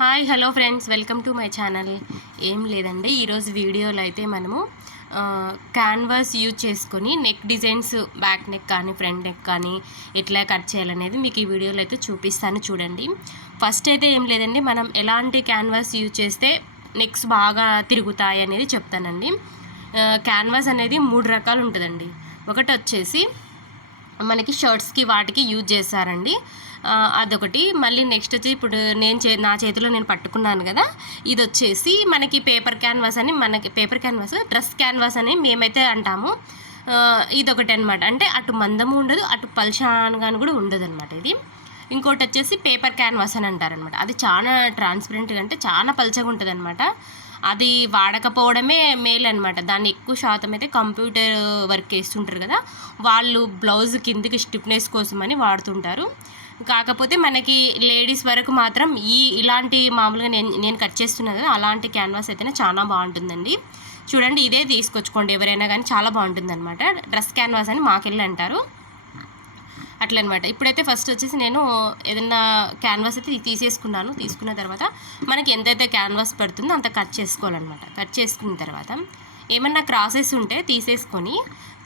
Hi hello friends, welcome to my channel. ఏం లేదండి, ఈరోజు వీడియోలో అయితే మనము క్యాన్వాస్ యూజ్ చేసుకొని నెక్ డిజైన్స్, బ్యాక్ నెక్ కానీ ఫ్రంట్ నెక్ కానీ ఎట్లా కట్ చేయాలనేది మీకు ఈ వీడియోలో అయితే చూపిస్తాను. చూడండి. ఫస్ట్ అయితే ఏం లేదండి, మనం ఎలాంటి క్యాన్వాస్ యూజ్ చేస్తే నెక్స్ బాగా తిరుగుతాయి అనేది చెప్తానండి. క్యాన్వాస్ అనేది 3 రకాలు ఉంటుందండి. ఒకటి వచ్చేసి మనకి షర్ట్స్కి వాటికి యూజ్ చేస్తారండి, అదొకటి. మళ్ళీ నెక్స్ట్ వచ్చి ఇప్పుడు నా చేతిలో నేను పట్టుకున్నాను కదా, ఇది వచ్చేసి మనకి పేపర్ క్యాన్వాస్ అని, మనకి పేపర్ క్యాన్వాస్ డ్రెస్ క్యాన్వాస్ అని మేమైతే అంటాము. ఇదొకటి అనమాట. అంటే అటు మందము ఉండదు, అటు పల్చానుగాను కూడా ఉండదు అనమాట ఇది. ఇంకోటి వచ్చేసి పేపర్ క్యాన్వాస్ అని అంటారనమాట. అది చాలా ట్రాన్స్పరెంట్గా, అంటే చాలా పల్చగా ఉంటుంది అనమాట. అది వాడకపోవడమే మేలు అనమాట. దాన్ని ఎక్కువ శాతం అయితే కంప్యూటర్ వర్క్ వేస్తుంటారు కదా, వాళ్ళు బ్లౌజ్ కిందికి స్టిఫ్నెస్ కోసం అని వాడుతుంటారు. కాకపోతే మనకి లేడీస్ వరకు మాత్రం ఇలాంటి మామూలుగా నేను కట్ చేస్తున్నాను కదా, అలాంటి క్యాన్వాస్ అయితేనే చాలా బాగుంటుందండి. చూడండి, ఇదే తీసుకొచ్చుకోండి ఎవరైనా కానీ, చాలా బాగుంటుంది అనమాట. డ్రెస్ క్యాన్వాస్ అని మాకెళ్ళి అంటారు, అట్లా అనమాట. ఇప్పుడైతే ఫస్ట్ వచ్చేసి నేను ఏదైనా క్యాన్వాస్ అయితే తీసుకున్న తర్వాత మనకి ఎంతైతే క్యాన్వాస్ పడుతుందో అంత కట్ చేసుకోవాలన్నమాట. కట్ చేసుకున్న తర్వాత ఏమన్నా క్రాసెస్ ఉంటే తీసేసుకొని,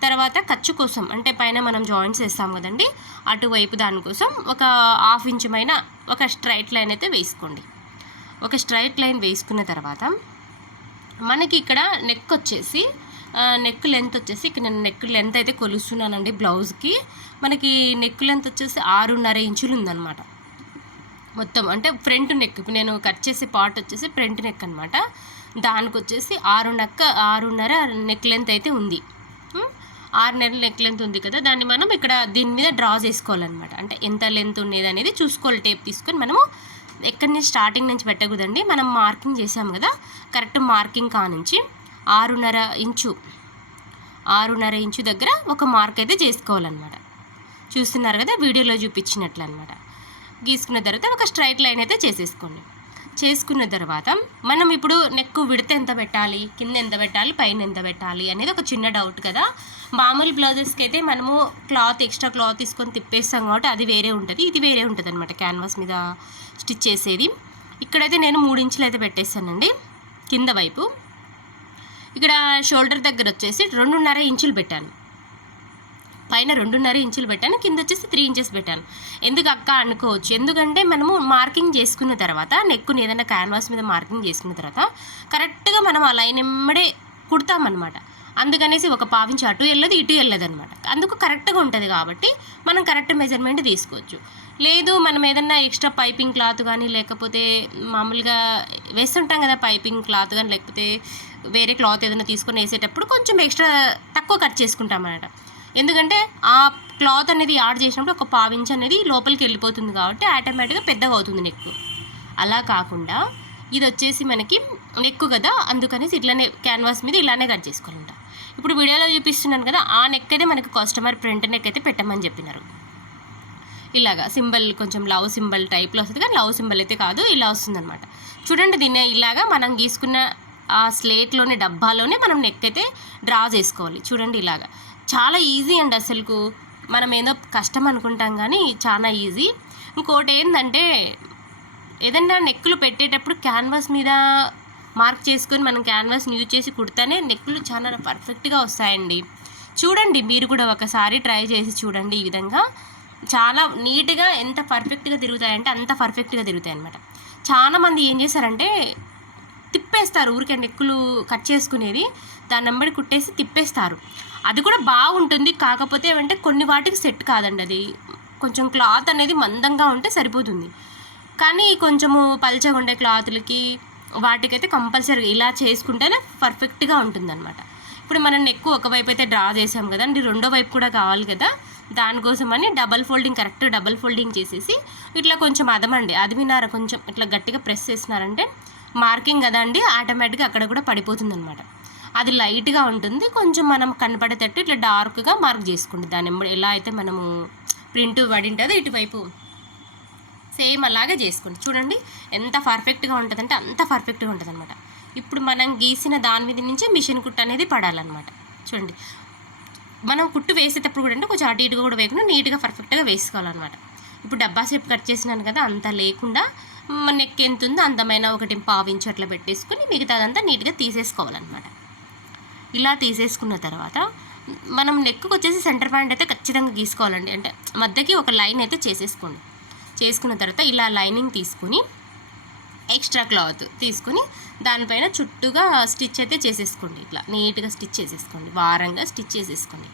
తర్వాత ఖర్చు కోసం అంటే పైన మనం జాయింట్స్ వేస్తాం కదండి, అటువైపు దానికోసం ఒక 1/2 ఇంచ్ పైన ఒక స్ట్రైట్ లైన్ అయితే వేసుకోండి. ఒక స్ట్రైట్ లైన్ వేసుకున్న తర్వాత మనకి ఇక్కడ నెక్ వచ్చేసి, నెక్ లెంత్ వచ్చేసి, ఇక్కడ నేను నెక్ లెంత్ అయితే కొలుస్తున్నానండి బ్లౌజ్కి. మనకి నెక్ లెంత్ వచ్చేసి 6.5 ఇంచులు ఉందన్నమాట మొత్తం. అంటే ఫ్రంట్ నెక్, నేను కట్ చేసే పార్ట్ వచ్చేసి ఫ్రంట్ నెక్ అనమాట. దానికి వచ్చేసి 6.5 నెక్ లెంత్ అయితే ఉంది. 6.5 నెక్ లెంత్ ఉంది కదా, దాన్ని మనం ఇక్కడ దీని మీద డ్రా చేసుకోవాలన్నమాట. అంటే ఎంత లెంత్ ఉండేది అనేది చూసుకోవాలి. టేప్ తీసుకొని మనము ఎక్కడి నుంచి స్టార్టింగ్ నుంచి పెట్టకూడదండి, మనం మార్కింగ్ చేసాము కదా, కరెక్ట్ మార్కింగ్ కానుంచి 6.5 ఇంచు దగ్గర ఒక మార్క్ అయితే చేసుకోవాలన్నమాట. చూస్తున్నారు కదా, వీడియోలో చూపించినట్లు అనమాట. గీసుకున్న తర్వాత ఒక స్ట్రైట్ లైన్ అయితే చేసేసుకోండి. చేసుకున్న తర్వాత మనం ఇప్పుడు నెక్ విడత ఎంత పెట్టాలి, కింద ఎంత పెట్టాలి, పైన ఎంత పెట్టాలి అనేది ఒక చిన్న డౌట్ కదా. మామూలు బ్లౌజెస్కి అయితే మనము ఎక్స్ట్రా క్లాత్ తీసుకొని తిప్పేస్తాం కాబట్టి అది వేరే ఉంటుంది, ఇది వేరే ఉంటుంది అనమాట. క్యాన్వాస్ మీద స్టిచ్ చేసేది. ఇక్కడైతే నేను 3 ఇంచులు అయితే పెట్టేస్తానండి కింద వైపు. ఇక్కడ షోల్డర్ దగ్గర వచ్చేసి 2.5 ఇంచులు పెట్టాను, పైన 2.5 ఇంచులు పెట్టాను, కింద వచ్చేసి 3 ఇంచెస్ పెట్టాను. ఎందుకు అక్క అనుకోవచ్చు, ఎందుకంటే మనము మార్కింగ్ చేసుకున్న తర్వాత నెక్కుని ఏదైనా క్యాన్వాస్ మీద మార్కింగ్ చేసుకున్న తర్వాత కరెక్ట్గా మనం ఆ లైన్ ఎమ్మడే కుడతామన్నమాట. అందుకనేసి ఒక 1/2 ఇంచు అటు వెళ్ళదు, ఇటు వెళ్ళదు అనమాట. అందుకు కరెక్ట్గా ఉంటుంది కాబట్టి మనం కరెక్ట్ మెజర్మెంట్ తీసుకోవచ్చు. లేదు మనం ఏదన్నా ఎక్స్ట్రా పైపింగ్ క్లాత్ కానీ, లేకపోతే మామూలుగా వేస్తుంటాం కదా పైపింగ్ క్లాత్ కానీ, లేకపోతే వేరే క్లాత్ ఏదైనా తీసుకొని వేసేటప్పుడు కొంచెం ఎక్స్ట్రా తక్కువ కట్ చేసుకుంటాం అన్నమాట. ఎందుకంటే ఆ క్లాత్ అనేది యాడ్ చేసినప్పుడు ఒక 1/2 ఇంచ్ అనేది లోపలికి వెళ్ళిపోతుంది కాబట్టి ఆటోమేటిక్గా పెద్దగా అవుతుంది నెక్. అలా కాకుండా ఇది వచ్చేసి మనకి నెక్ కదా, అందుకనేసి ఇట్లానే క్యాన్వాస్ మీద ఇలానే కట్ చేసుకోవాలంట. ఇప్పుడు వీడియోలో చూపిస్తున్నాను కదా, ఆ నెక్ అయితే మనకి కస్టమర్ ఫ్రంట్ నెక్ అయితే పెట్టమని చెప్పినారు. ఇలాగా సింబల్, కొంచెం లవ్ సింబల్ టైప్లో వస్తుంది, కానీ లవ్ సింబల్ అయితే కాదు, ఇలా వస్తుందన్నమాట. చూడండి, దీన్ని ఇలాగా మనం గీసుకున్న ఆ స్లేట్లోనే డబ్బాలోనే మనం నెక్ అయితే డ్రా చేసుకోవాలి. చూడండి, ఇలాగా చాలా ఈజీ అండి. అసలుకు మనం ఏదో కష్టం అనుకుంటాం కానీ చాలా ఈజీ. ఇంకోటి ఏంటంటే, ఏదన్నా నెక్కులు పెట్టేటప్పుడు క్యాన్వాస్ మీద మార్క్ చేసుకొని మనం క్యాన్వాస్ని యూజ్ చేసి కుడితేనే నెక్కులు చాలా పర్ఫెక్ట్గా వస్తాయండి. చూడండి, మీరు కూడా ఒకసారి ట్రై చేసి చూడండి. ఈ విధంగా చాలా నీట్గా, ఎంత పర్ఫెక్ట్గా తిరుగుతాయంటే అంత పర్ఫెక్ట్గా తిరుగుతాయి అన్నమాట. చాలామంది ఏం చేశారంటే తిప్పేస్తారు, ఊరికే నెక్కులు కట్ చేసుకునేది దాని నెంబడి కుట్టేసి తిప్పేస్తారు. అది కూడా బాగుంటుంది, కాకపోతే ఏమంటే కొన్ని వాటికి సెట్ కాదండి. అది కొంచెం క్లాత్ అనేది మందంగా ఉంటే సరిపోతుంది, కానీ కొంచెము పల్చగా ఉండే క్లాతులకి వాటికైతే కంపల్సరీ ఇలా చేసుకుంటేనే పర్ఫెక్ట్గా ఉంటుందన్నమాట. ఇప్పుడు మనం నెక్ ఒకవైపు అయితే డ్రా చేసాం కదండి, రెండో వైపు కూడా కావాలి కదా, దానికోసమని కరెక్ట్ డబల్ ఫోల్డింగ్ చేసేసి ఇట్లా కొంచెం అదిమినార కొంచెం ఇట్లా గట్టిగా ప్రెస్ చేసినారంటే మార్కింగ్ కదా అండి, ఆటోమేటిక్గా అక్కడ కూడా పడిపోతుంది అనమాట. అది లైట్గా ఉంటుంది, కొంచెం మనం కనపడేటట్టు ఇట్లా డార్క్గా మార్క్ చేసుకోండి. దాన్ని ఎలా అయితే మనము ప్రింట్ పడి ఉంటుందో ఇటువైపు సేమ్ అలాగే చేసుకోండి. చూడండి ఎంత పర్ఫెక్ట్గా ఉంటుందంటే అంత పర్ఫెక్ట్గా ఉంటుంది అనమాట. ఇప్పుడు మనం గీసిన దాని మీద నుంచే మిషన్ కుట్టు అనేది పడాలన్నమాట. చూడండి, మనం కుట్టు వేసేటప్పుడు కూడా అంటే కొంచెం అటు ఇటుగా కూడా వేయకుండా నీట్గా పర్ఫెక్ట్గా వేసుకోవాలన్నమాట. ఇప్పుడు డబ్బా షేప్ కట్ చేసినాను కదా, అంత లేకుండా నెక్ ఎంత ఉందో అందమైన 1.5 ఇంచ్ అట్లా పెట్టేసుకుని మిగతాదంతా నీట్గా తీసేసుకోవాలన్నమాట. ఇలా తీసేసుకున్న తర్వాత మనం నెక్కు వచ్చేసి సెంటర్ పాయింట్ అయితే ఖచ్చితంగా గీసుకోవాలండి. అంటే మధ్యకి ఒక లైన్ అయితే చేసేసుకోండి. చేసుకున్న తర్వాత ఇలా లైనింగ్ తీసుకుని ఎక్స్ట్రా క్లాత్ తీసుకుని దానిపైన చుట్టూగా స్టిచ్ అయితే చేసేసుకోండి. ఇట్లా నీట్గా స్టిచ్ చేసేసుకోండి, వారంగా స్టిచ్ చేసేసుకోండి.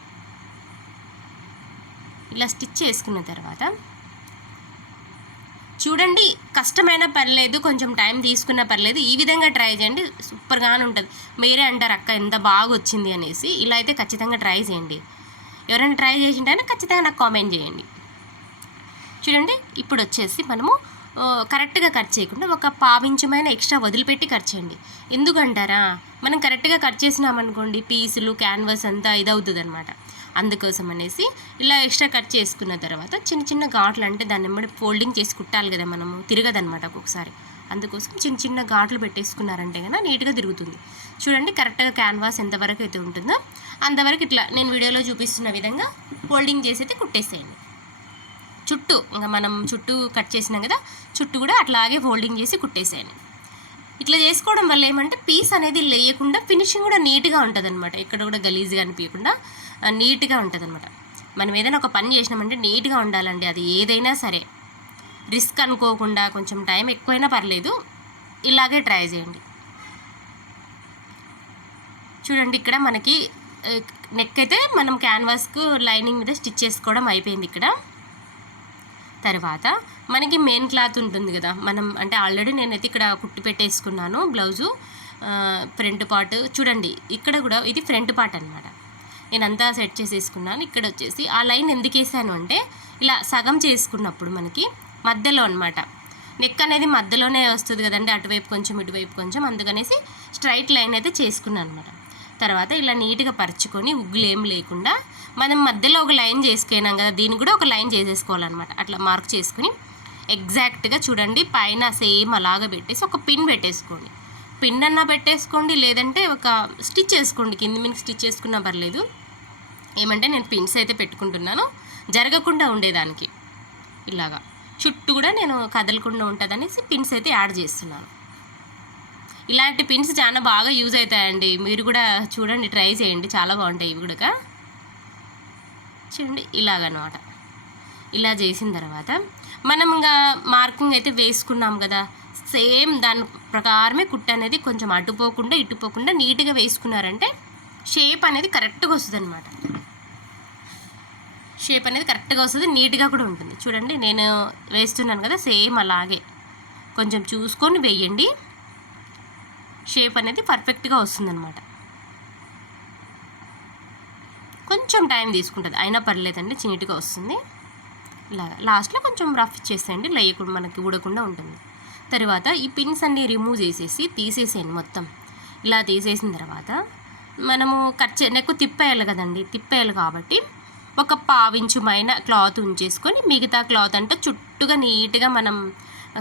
ఇలా స్టిచ్ చేసుకున్న తర్వాత చూడండి, కష్టమైన పర్లేదు, కొంచెం టైం తీసుకున్న పర్లేదు, ఈ విధంగా ట్రై చేయండి, సూపర్గానే ఉంటుంది. మీరే అంటారు అక్క ఎంత బాగా వచ్చింది అనేసి. ఇలా అయితే ఖచ్చితంగా ట్రై చేయండి. ఎవరైనా ట్రై చేసింటే ఖచ్చితంగా నాకు కామెంట్ చేయండి. చూడండి, ఇప్పుడు వచ్చేసి మనము కరెక్ట్గా కట్ చేయకుండా ఒక 1/2 ఇంచుమైన ఎక్స్ట్రా వదిలిపెట్టి కట్ చేయండి. ఎందుకంటారా, మనం కరెక్ట్గా కట్ చేసినామనుకోండి పీసులు క్యాన్వాస్ అంతా ఇదవుతుంది అనమాట. అందుకోసం అనేసి ఇలా ఎక్స్ట్రా కట్ చేసుకున్న తర్వాత చిన్న చిన్న ఘాట్లు, అంటే దాన్ని ఎమ్మడి ఫోల్డింగ్ చేసి కుట్టాలి కదా మనము, తిరగదనమాట ఒక్కొక్కసారి. అందుకోసం చిన్న చిన్న ఘాట్లు పెట్టేసుకున్నారంటే కనుక నీట్గా తిరుగుతుంది. చూడండి, కరెక్ట్గా క్యాన్వాస్ ఎంతవరకు అయితే ఉంటుందో అంతవరకు ఇట్లా నేను వీడియోలో చూపిస్తున్న విధంగా ఫోల్డింగ్ చేసి అయితే కుట్టేసేయండి. చుట్టూ ఇంకా మనం చుట్టూ కట్ చేసినాం కదా, చుట్టూ కూడా అట్లాగే ఫోల్డింగ్ చేసి కుట్టేసేయండి. ఇట్లా చేసుకోవడం వల్ల ఏమంటే పీస్ అనేది లేయకుండా ఫినిషింగ్ కూడా నీట్గా ఉంటుంది అనమాట. ఇక్కడ కూడా గలీజ్గా అనిపించకుండా నీట్గా ఉంటుంది అనమాట. మనం ఏదైనా ఒక పని చేసినామంటే నీట్గా ఉండాలండి. అది ఏదైనా సరే రిస్క్ అనుకోకుండా, కొంచెం టైం ఎక్కువైనా పర్లేదు, ఇలాగే ట్రై చేయండి. చూడండి, ఇక్కడ మనకి నెక్ అయితే మనం క్యాన్వాస్కు లైనింగ్ మీద స్టిచ్ చేసుకోవడం అయిపోయింది. ఇక్కడ తర్వాత మనకి మెయిన్ క్లాత్ ఉంటుంది కదా, మనం అంటే ఆల్రెడీ నేనైతే ఇక్కడ కుట్టి పెట్టేసుకున్నాను బ్లౌజు ఫ్రంట్ పార్ట్. చూడండి, ఇక్కడ కూడా ఇది ఫ్రంట్ పార్ట్ అనమాట. నేనంతా సెట్ చేసేసుకున్నాను. ఇక్కడ వచ్చేసి ఆ లైన్ ఎందుకు వేసాను అంటే, ఇలా సగం చేసుకున్నప్పుడు మనకి మధ్యలో అనమాట, నెక్ అనేది మధ్యలోనే వస్తుంది కదండి, అటువైపు కొంచెం ఇటువైపు కొంచెం, అందుకనేసి స్ట్రైట్ లైన్ అయితే చేసుకున్నాను అనమాట. తర్వాత ఇలా నీట్గా పరుచుకొని ఉగ్గులు ఏం లేకుండా మనం మధ్యలో ఒక లైన్ చేసుకున్నాం కదా, దీన్ని కూడా ఒక లైన్ చేసేసుకోవాలన్నమాట. అట్లా మార్క్ చేసుకుని ఎగ్జాక్ట్గా చూడండి పైన సేమ్ అలాగా పెట్టేసి ఒక పిన్ పెట్టేసుకోండి. పిన్ అన్నా పెట్టేసుకోండి, లేదంటే ఒక స్టిచ్ చేసుకోండి, కింది మీకు స్టిచ్ చేసుకున్నా పర్లేదు. ఏమంటే నేను పిన్స్ అయితే పెట్టుకుంటున్నాను జరగకుండా ఉండేదానికి. ఇలాగా చుట్టూ కూడా నేను కదలకుండా ఉంటుందనేసి పిన్స్ అయితే యాడ్ చేస్తున్నాను. ఇలాంటి పిన్స్ చాలా బాగా యూజ్ అవుతాయండి. మీరు కూడా చూడండి, ట్రై చేయండి, చాలా బాగుంటాయి ఇవి కూడా. చూడండి, ఇలాగనమాట. ఇలా చేసిన తర్వాత మనం ఇంకా మార్కింగ్ అయితే వేసుకున్నాం కదా, సేమ్ దాని ప్రకారమే కుట్ట అనేది కొంచెం అటుపోకుండా ఇటుపోకుండా నీట్గా వేసుకున్నారంటే షేప్ అనేది కరెక్ట్గా వస్తుంది అనమాట. షేప్ అనేది కరెక్ట్గా వస్తుంది, నీట్గా కూడా ఉంటుంది. చూడండి, నేను వేస్తున్నాను కదా, సేమ్ అలాగే కొంచెం చూసుకొని వేయండి. షేప్ అనేది పర్ఫెక్ట్గా వస్తుందన్నమాట. కొంచెం టైం తీసుకుంటుంది, అయినా పర్లేదండి, నీట్గా వస్తుంది. ఇలాగా లాస్ట్లో కొంచెం రఫ్ చేసేయండి, లేయకుండా మనకి ఊడకుండా ఉంటుంది. తర్వాత ఈ పిన్స్ అన్నీ రిమూవ్ చేసేసి తీసేసేయండి మొత్తం. ఇలా తీసేసిన తర్వాత మనము నెక్కు తిప్పేయాలి కదండి, తిప్పేయాలి కాబట్టి ఒక 1/2 ఇంచు పైన క్లాత్ ఉంచేసుకొని మిగతా క్లాత్ అంటే చుట్టూగా నీట్గా మనం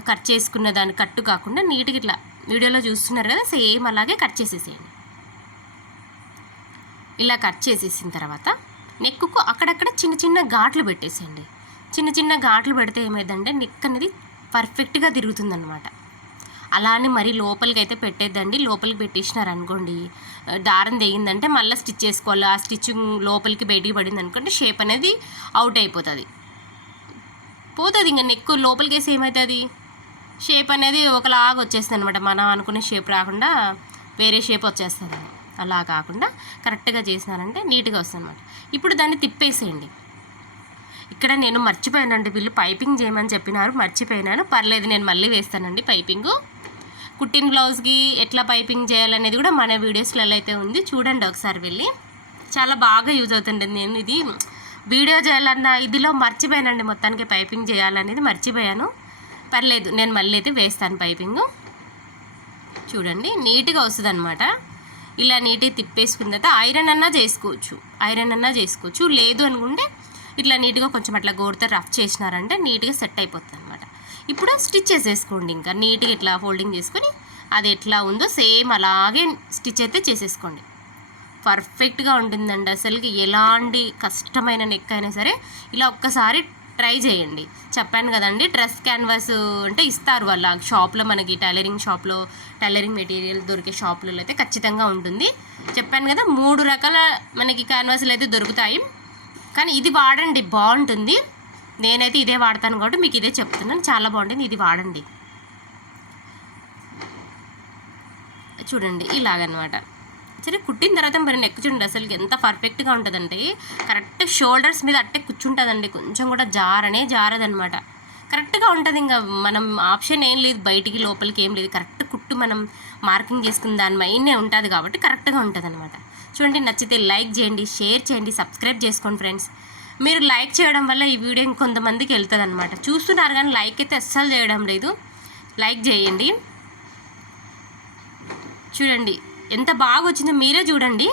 కట్ చేసుకున్న దాన్ని కట్టు కాకుండా నీట్గా ఇట్లా వీడియోలో చూస్తున్నారు కదా, సేమ్ అలాగే కట్ చేసేసేయండి. ఇలా కట్ చేసేసిన తర్వాత నెక్కుకు అక్కడక్కడ చిన్న చిన్న ఘాట్లు పెట్టేసేయండి. చిన్న చిన్న ఘాట్లు పెడితే ఏమైందంటే నెక్ అనేది పర్ఫెక్ట్గా తిరుగుతుందన్నమాట. అలా అని మరీ లోపలికి అయితే పెట్టేద్దండి. లోపలికి పెట్టేసినారనుకోండి, దారం తెగిందంటే మళ్ళీ స్టిచ్ చేసుకోవాలి. ఆ స్టిచ్చింగ్ లోపలికి బయటికి పడింది అనుకోండి, షేప్ అనేది అవుట్ అయిపోతుంది, పోతుంది. ఇంకా నెక్ లోపలికి వేసి ఏమవుతుంది, షేప్ అనేది ఒకలాగా వచ్చేస్తుంది అనమాట. మనం అనుకునే షేప్ రాకుండా వేరే షేప్ వచ్చేస్తుంది. అలా కాకుండా కరెక్ట్గా చేసినారంటే నీట్గా వస్తుంది అనమాట. ఇప్పుడు దాన్ని తిప్పేసేయండి. ఇక్కడ నేను మర్చిపోయానండి, వీళ్ళు పైపింగ్ చేయమని చెప్పినారు, మర్చిపోయినాను. పర్లేదు, నేను మళ్ళీ వేస్తానండి పైపింగు. కుట్టిన బ్లౌజ్కి ఎట్లా పైపింగ్ చేయాలనేది కూడా మన వీడియోస్లలో అయితే ఉంది, చూడండి ఒకసారి వెళ్ళి. చాలా బాగా యూజ్ అవుతుంది. నేను ఇది వీడియో చేయాలన్న ఇదిలో మర్చిపోయానండి, మొత్తానికి పైపింగ్ చేయాలనేది మర్చిపోయాను. పర్లేదు, నేను మళ్ళీ అయితే వేస్తాను పైపింగు. చూడండి, నీట్గా వస్తుంది అనమాట. ఇలా నీట్గా తిప్పేసుకున్న తర్వాత ఐరన్ అన్నా చేసుకోవచ్చు, లేదు అనుకుంటే ఇట్లా నీట్గా కొంచెం అట్లా గోరుతో రఫ్ చేసినారంటే నీట్గా సెట్ అయిపోతుంది అనమాట. ఇప్పుడు స్టిచ్ చేసేసుకోండి. ఇంకా నీట్గా ఇట్లా ఫోల్డింగ్ చేసుకొని అది ఎట్లా ఉందో సేమ్ అలాగే స్టిచ్ అయితే చేసేసుకోండి. పర్ఫెక్ట్గా ఉంటుందండి. అసలుకి ఎలాంటి కష్టమైన నెక్ అయినా సరే ఇలా ఒక్కసారి ట్రై చేయండి. చెప్పాను కదండి, డ్రెస్ క్యాన్వాస్ అంటే ఇస్తారు వాళ్ళ షాప్లో, మనకి టైలరింగ్ షాప్లో, టైలరింగ్ మెటీరియల్ దొరికే షాపులలో అయితే ఖచ్చితంగా ఉంటుంది. చెప్పాను కదా 3 రకాల మనకి క్యాన్వాస్లు అయితే దొరుకుతాయి. కానీ ఇది వాడండి, బాగుంటుంది. నేనైతే ఇదే వాడతాను కాబట్టి మీకు ఇదే చెప్తున్నాను, చాలా బాగుంటుంది, ఇది వాడండి. చూడండి ఇలాగనమాట. సరే కుట్టిన తర్వాత మరి నెక్ చూడండి అసలు ఎంత పర్ఫెక్ట్గా ఉంటుందంటే కరెక్ట్ షోల్డర్స్ మీద అట్టే కూర్చుంటుందండి, కొంచెం కూడా జారదనమాట. కరెక్ట్గా ఉంటుంది. ఇంకా మనం ఆప్షన్ ఏం లేదు, బయటికి లోపలికి ఏం లేదు, కరెక్ట్ కుట్టు మనం మార్కింగ్ చేసుకున్న దాని మైనే ఉంటుంది కాబట్టి కరెక్ట్గా ఉంటుంది అనమాట. చూడండి, నచ్చితే లైక్ చేయండి, షేర్ చేయండి, సబ్స్క్రైబ్ చేసుకోండి ఫ్రెండ్స్. మీరు లైక్ చేయడం వల్ల ఈ వీడియో ఇంకొంతమందికి వెళ్తుంది అనమాట. చూస్తున్నారు కానీ లైక్ అయితే అస్సలు చేయడం లేదు. లైక్ చేయండి. చూడండి ఎంత బాగా వచ్చిందో మీరే చూడండి.